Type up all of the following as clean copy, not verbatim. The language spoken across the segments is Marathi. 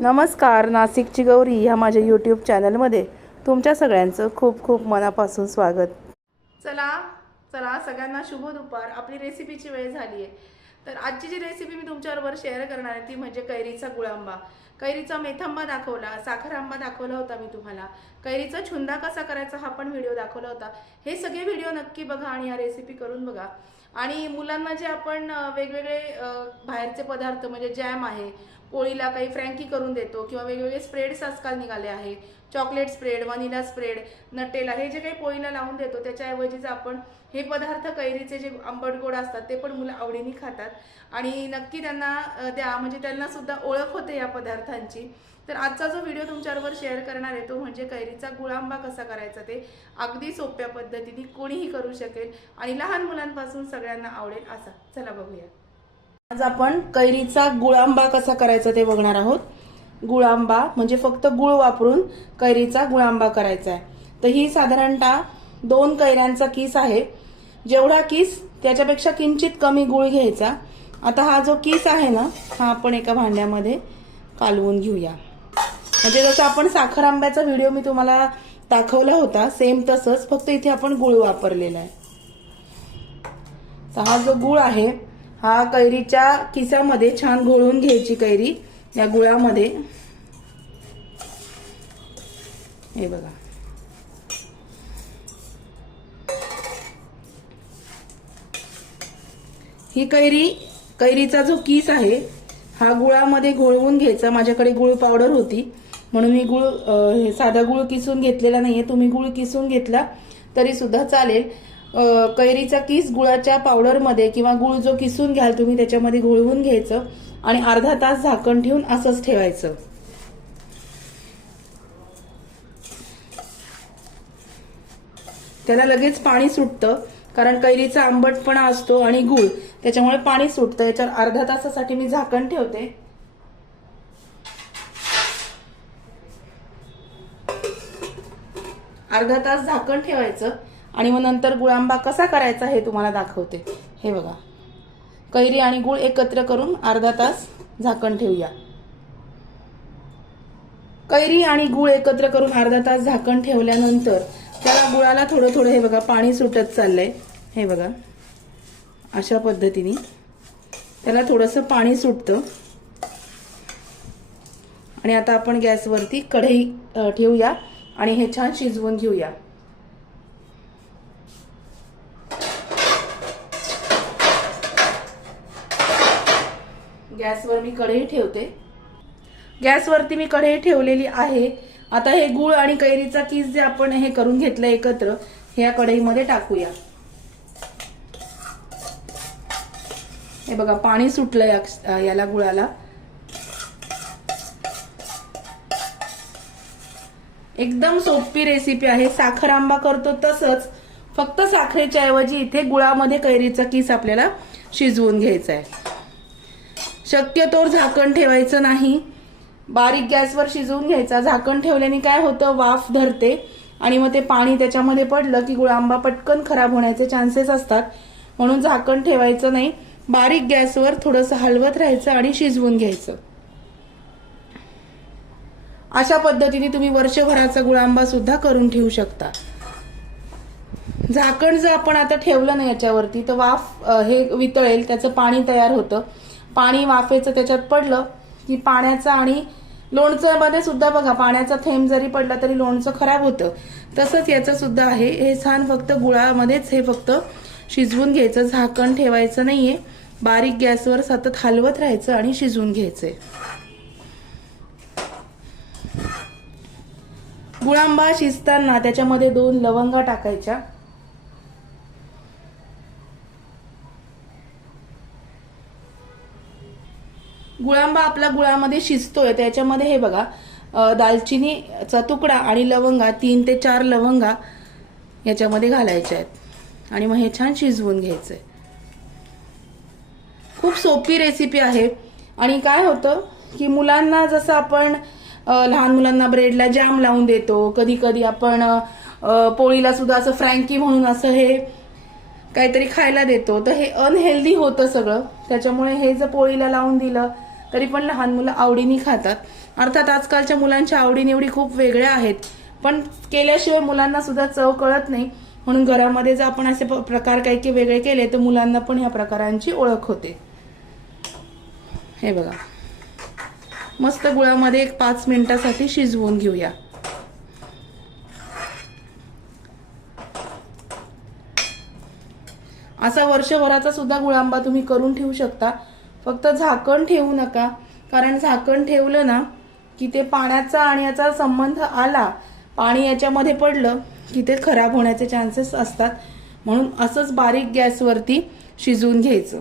नमस्कार, नाशिकची गौरी ह्या माझ्या यूट्यूब चॅनलमध्ये तुमच्या सगळ्यांचं खूप खूप मनापासून स्वागत। चला सगळ्यांना शुभ दुपार। आपली रेसिपीची वेळ झाली आहे। तर आजची जी रेसिपी मी तुमच्याबरोबर शेअर करणार आहे ती म्हणजे कैरीचा गुळांबा। कैरीचा मेथांबा दाखवला, साखर आंबा दाखवला होता मी तुम्हाला, कैरीचा छुंदा कसा करायचा हा पण व्हिडिओ दाखवला होता। हे सगळे व्हिडिओ नक्की बघा आणि हा रेसिपी करून बघा। आणि मुलांना जे आपण वेगवेगळे बाहेरचे पदार्थ म्हणजे जॅम आहे, पोळीला काही फ्रँकी करून देतो किंवा वेगवेगळे स्प्रेड्स आजकाल निघाले आहे, chocolate spread, vanilla spread, Nutella, हे जे काही पोळीला लावून देतो त्याच्याऐवजीच आपण हे पदार्थ कैरीचे जे आंबट गोड असतात ते पण मुलं आवडीने खातात आणि नक्की त्यांना द्या, म्हणजे त्यांना सुद्धा ओळख होते या पदार्थांची। तर आजचा जो व्हिडिओ तुमच्याबरोबर शेअर करणार आहे तो म्हणजे कैरीचा गुळांबा कसा करायचा, ते अगदी सोप्या पद्धतीने कोणीही करू शकेल आणि लहान मुलांपासून सगळ्यांना आवडेल असा। चला बघूया। आज आपण कैरीचा गुळांबा कसा करायचा ते बघणार आहोत। गुळांबा म्हणजे फक्त गुळ वापरून कैरीचा गुळांबा करायचा आहे। तर ही साधारणतः 2 कैऱ्यांचा किस आहे। जेवढा किस त्याच्यापेक्षा किंचित कमी गुळ घ्यायचा। आता हा जो किस आहे ना, हा आपण एका भांड्यामध्ये कालवून घेऊया। म्हणजे जसं आपण साखर आंब्याचा व्हिडिओ मी तुम्हाला दाखवला होता सेम तसंच, फक्त इथे आपण गुळ वापरलेला आहे। तर हा जो गुळ आहे हा कैरीच्या किसामध्ये छान घोळून घ्यायची कैरी या गुळामध्ये। हे बघा, ही कैरीचा जो किस आहे हा गुळामध्ये घोळवून घ्यायचा। माझ्याकडे गुळ पावडर होती म्हणून मी साधा गुळ किसून घेतलेला नाहीये, तुम्ही गुळ किसून घेतला तरी सुद्धा चालेल। कैरीचा किस गुळाच्या पावडर मध्ये किंवा गुळ जो किसून घ्याल तुम्ही त्याच्यामध्ये घोळवून घ्यायचं आणि अर्धा तास झाकण ठेवून असंच ठेवायचं। त्याला लगेच पाणी सुटतं कारण कैरीचा आंबटपणा असतो आणि गुळ त्याच्यामुळे पाणी सुटतं। याच्यावर अर्धा तासासाठी मी झाकण ठेवते। अर्धा तास झाकण ठेवायचं आणि मग नंतर गुळांबा कसा करायचा हे तुम्हाला दाखवते। हे बघा, कैरी आणि गुळ एकत्र करून अर्धा तास झाकण ठेवूया। कैरी आणि गुळ एकत्र करून अर्धा तास झाकण ठेवल्यानंतर त्याला गुळाला थोडं थोडं हे बघा पाणी सुटत चाललंय। हे बघा, अशा पद्धतीने त्याला थोडंसं पाणी सुटतं आणि आता आपण गॅसवरती कढई ठेवूया आणि हे छान शिजवून घेऊया। गॅसवर मी कढई ठेवते। गॅसवरती मी कढई ठेवलेली आहे। आता हे गुळ आणि कैरीचा किस जे आपण हे करून घेतलं एकत्र, हे या कढईमध्ये टाकूया। हे बघा, पाणी सुटलंय याला गुळाला। एकदम सोपी रेसिपी आहे, साखर आंबा करतो तसंच, फक्त साखरेच्या ऐवजी इथे गुळामध्ये कैरीचा किस आपल्याला शिजवून घ्यायचा आहे। शक्यतोवर झाकण ठेवायचं नाही, बारीक गॅसवर शिजवून घ्यायचा। झाकण ठेवल्याने काय होतं, वाफ धरते आणि मग ते पाणी त्याच्यामध्ये पडलं की गुळांबा पटकन खराब होण्याचे चान्सेस असतात, म्हणून झाकण ठेवायचं नाही। बारीक गॅसवर थोडंसं हलवत राहायचं आणि शिजवून घ्यायचं। अशा पद्धतीने तुम्ही वर्षभराचा गुळांबा सुद्धा करून ठेवू शकता। झाकण जर आपण आता ठेवलं नाही याच्यावरती तर वाफ हे वितळेल, त्याचं पाणी तयार होतं। पाणी वाफेचं त्याच्यात पडलं की पाण्याचा आणि लोणच्यामध्ये सुद्धा बघा पाण्याचा थेंब जरी पडला तरी लोणचं खराब होतं, तसंच याचं सुद्धा आहे। हे छान फक्त गुळामध्येच हे फक्त शिजवून घ्यायचं, झाकण ठेवायचं नाहीये। बारीक गॅसवर सतत हलवत राहायचं आणि शिजवून घ्यायचंय। गुळांबा शिजताना त्याच्यामध्ये 2 लवंगा टाकायच्या। गुळांबा आपला गुळामध्ये शिजतोय त्याच्यामध्ये हे बघा, दालचिनीचा तुकडा आणि लवंगा 3 ते 4 लवंगा याच्यामध्ये घालायच्या आहेत आणि मग हे छान शिजवून घ्यायचंय। खूप सोपी रेसिपी आहे आणि काय होतं की मुलांना जसं आपण लहान मुलांना ब्रेडला जॅम लावून देतो, कधी कधी आपण पोळीला सुद्धा असं फ्रँकी म्हणून असं हे काहीतरी खायला देतो, तर हे अनहेल्दी होतं सगळं। त्याच्यामुळे हे जर पोळीला लावून दिलं तरी पण लहान मुलं आवडीने खातात। अर्थात आजकालच्या मुलांच्या आवडीनिवडी खूप वेगळ्या आहेत, पण केल्याशिवाय मुलांना सुद्धा चव कळत नाही. म्हणून घरामध्ये जर आपण असे प्रकार काही काही वेगळे केले तर मुलांना पण ह्या प्रकारांची ओळख होते. हे बघा, मस्त गुळामध्ये एक 5 मिनिटासाठी शिजवून घेऊया. असा वर्षभराचा सुद्धा गुळांबा तुम्ही करून ठेवू शकता. फक्त झाकण ठेवू नका, कारण झाकण ठेवलं ना की ते पाण्याचा आणि याचा संबंध आला, पाणी याच्यामध्ये पडलं की ते खराब होण्याचे चान्सेस असतात. म्हणून असंच बारीक गॅसवरती शिजवून घ्यायचं.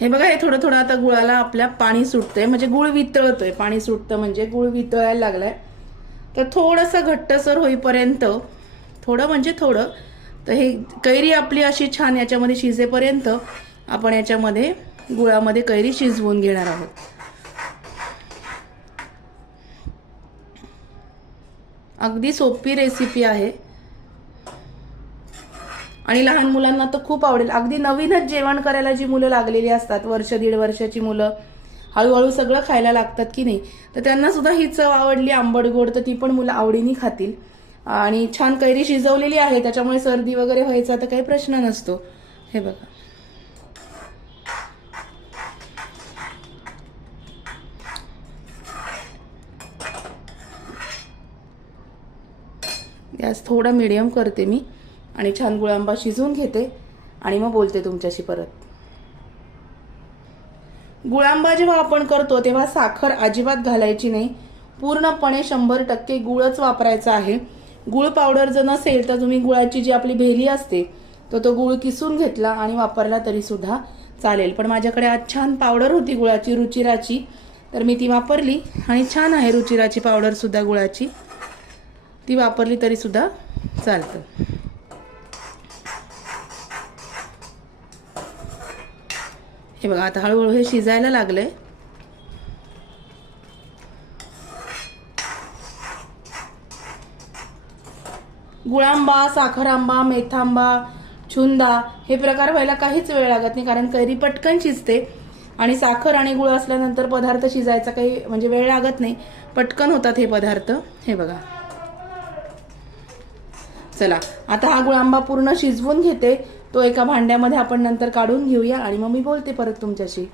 हे बघा, हे थोडं थोडं आता गुळाला आपल्या पाणी सुटतंय, म्हणजे गुळ वितळतोय. पाणी सुटतं म्हणजे गुळ वितळायला लागलाय. तर थोडंसं घट्टसर होईपर्यंत, थोडं म्हणजे थोडं, तर हे कैरी आपली अशी छान याच्यामध्ये शिजेपर्यंत आपण याच्यामध्ये गुळामध्ये कैरी शिजवून घेणार आहोत. अगदी सोपी रेसिपी आहे आणि लहान मुलांना तर खूप आवडेल. अगदी नवीनच जेवण करायला जी मुलं लागलेली असतात, 1-1.5 वर्षाची मुलं, हळूहळू सगळं खायला लागतात की नाही, तर त्यांना सुद्धा ही चव आवडली आंबट गोड, तर ती पण मुलं आवडीने खातील. आणि छान कैरी शिजवलेली आहे, त्याच्यामुळे सर्दी वगैरे व्हायचा तर काही प्रश्न नसतो. हे बघा, गॅस थोडा मीडियम करते मी आणि छान गुळांबा शिजवून घेते आणि मग बोलते तुमच्याशी परत. गुळांबा जेव्हा आपण करतो तेव्हा साखर अजिबात घालायची नाही. पूर्णपणे 100% गुळच वापरायचा आहे. गुळ पावडर जर नसेल तर तुम्ही गुळाची जी आपली भेली असते तो गुळ किसून घेतला आणि वापरला तरी सुद्धा चालेल. पण माझ्याकडे आज छान पावडर होती गुळाची, रुचिराची, तर मी ती वापरली आणि छान आहे रुचिराची पावडर सुद्धा गुळाची, ती वापरली तरी सुद्धा चालतं. हे बघा, आता हळूहळू हे शिजायला लागलंय. गुळांबा, साखरांबा, मेथांबा, छुंदा हे प्रकार व्हायला काहीच वेळ लागत नाही, कारण कैरी पटकन शिजते आणि साखर आणि गुळ असल्यानंतर पदार्थ शिजायचा काही म्हणजे वेळ लागत नाही, पटकन होतात हे पदार्थ. हे बघा, चला आता हा गुळांबा पूर्ण शिजवून घेते. तो एका भांड्यामध्ये आपण नंतर काढून घेऊया आणि मग मी बोलते परत तुमच्याशी.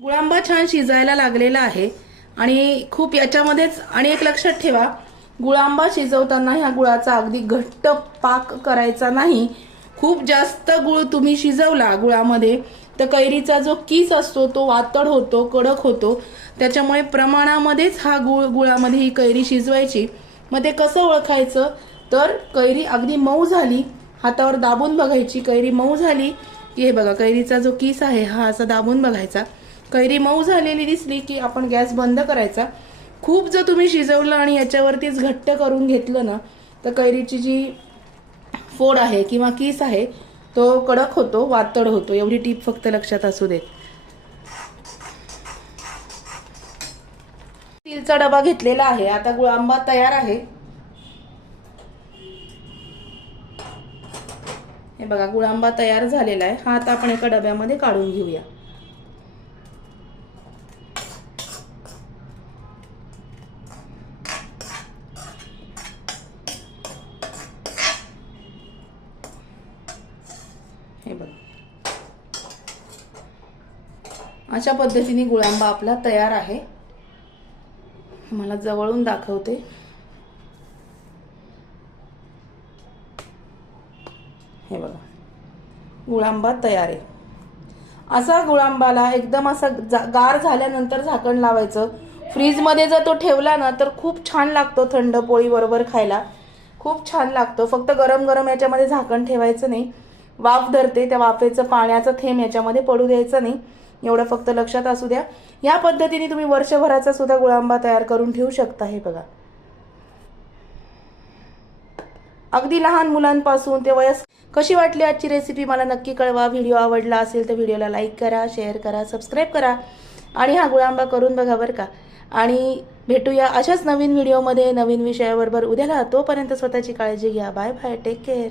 गुळांबा छान शिजायला लागलेला आहे आणि खूप याच्यामध्येच, आणि एक लक्षात ठेवा, गुळांबा शिजवताना ह्या गुळाचा अगदी घट्ट पाक करायचा नाही. खूप जास्त गुळ तुम्ही शिजवला गुळामध्ये तर कैरीचा जो कीस असतो तो वातड होतो, कडक होतो. त्याच्यामुळे प्रमाणामध्येच हा गुळामध्ये ही कैरी शिजवायची. मग ते कसं ओळखायचं, तर कैरी अगदी मऊ झाली, हातावर दाबून बघायची. कैरी मऊ झाली की हे बघा, कैरीचा जो कीस आहे हा असा दाबून बघायचा. कैरी मऊ झालेली दिसली की आपण गॅस बंद करायचा. खूप जर तुम्ही शिजवलं आणि याच्यावरतीच घट्ट करून घेतलं ना तर कैरीची जी फोड आहे किंवा कीस आहे तो कडक होतो, वातड होतो. एवढी टीप फक्त लक्षात असू दे. स्टीलचा डबा घेतलेला आहे. आता गुळांबा तयार आहे. हे बघा, गुळांबा तयार झालेला आहे. हा आता आपण एका डब्यामध्ये काढून घेऊया. हे बघा, अशा पद्धतीने गुळांबा आपला तयार आहे. मला जवळून दाखवते. हे बघा, गुळांबा तयार आहे. असा गुळांबाला एकदम असा गार झाल्यानंतर झाकण लावायचं. फ्रीजमध्ये जर तो ठेवला ना तर खूप छान लागतो, थंड पोळी बरोबर खायला खूप छान लागतो. फक्त गरम गरम याच्यामध्ये झाकण ठेवायचं नाही, वाफ धरते, त्या वाफेचं पाण्याचा थेंब याच्यामध्ये पडू द्यायचं नाही, एवढं फक्त लक्षात असू द्या. या पद्धतीने तुम्ही वर्षभराचा सुद्धा गुळांबा तयार करून ठेवू शकता. हे बघा, अगदी लहान मुलांपासून ते कशी वाटली आजची रेसिपी मला नक्की कळवा. व्हिडिओ आवडला असेल तर व्हिडिओला लाईक करा, शेअर करा, सबस्क्राईब करा आणि हा गुळांबा करून बघा बरं का. आणि भेटूया अशाच नवीन व्हिडिओमध्ये नवीन विषयाबरोबर उद्याला. तोपर्यंत स्वतःची काळजी घ्या. Bye bye, take care.